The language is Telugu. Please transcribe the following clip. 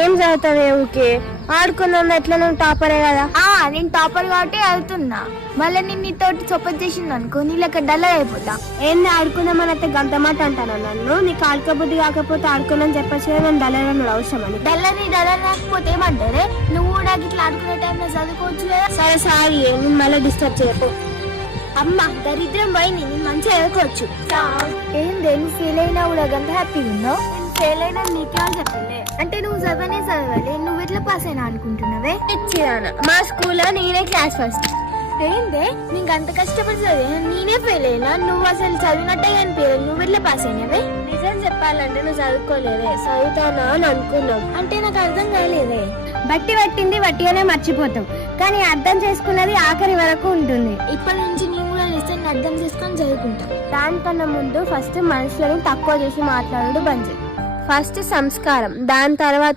ఏం చదువుతావే ఊకే ఆడుకుందాం, ఎట్లా నువ్వు టాపరే కదా. నేను టాపర్ కాబట్టి వెళ్తున్నా. మళ్ళీ నేను నీతోటి సపోర్ట్ చేసింది అనుకో, నీళ్ళకి డల్ అయిపోతా. ఏంది ఆడుకుందామని అయితే గంట మాట అంటాను నన్ను. నీకు ఆడుకోబుద్ధి కాకపోతే ఆడుకోనని చెప్పచ్చు, నేను డల్లరని అవసరం అని. డల్లని రాకపోతే ఏమంటారే, నువ్వు కూడా ఇట్లా ఆడుకునే టైంలో చదువుకోవచ్చు కదా. సరే సారీ, నేను మళ్ళీ డిస్టర్బ్ చేయకు. అమ్మ దరిద్రం పోయింది, నేను మంచిగా చదువుకోవచ్చు. ఏంది నువ్వు ఫెయిల్ అయినా కూడా గంత హ్యాపీగా ఉన్నావు? నేను ఫెయిల్ అయినా నీకే చెప్పలే. అంటే నువ్వు చదవనే చదవాలి, నువ్వు ఎట్లా పాస్ అయినా అనుకుంటున్నావే? మా స్కూల్లో నేనే క్లాస్ ఫస్ట్. ఏందే నీకు అంత కష్టపడి చదివా, నేనే ఫెయిల్ అయినా. నువ్వు అసలు చదివినట్టే అనిపించలేదు, నువ్వు ఎట్లా పాస్ అయినావే? నిజం చెప్పాలంటే నువ్వు చదువుకోలేదే, చదువుతానా అని అనుకున్నావు. అంటే నాకు అర్థం కాలేదే. బట్టి పట్టింది వట్టిగానే మర్చిపోతాం, కానీ అర్థం చేసుకున్నది ఆఖరి వరకు ఉంటుంది. ఇప్పటి నుంచి నేను కూడా లెసన్ అర్థం చేసుకొని చదువుకుంటా. దానికన్నా ముందు ఫస్ట్ మనుషులను తక్కువ చేసి మాట్లాడు బంద్ చేయి. ఫస్ట్ సంస్కారం, దాని తర్వాత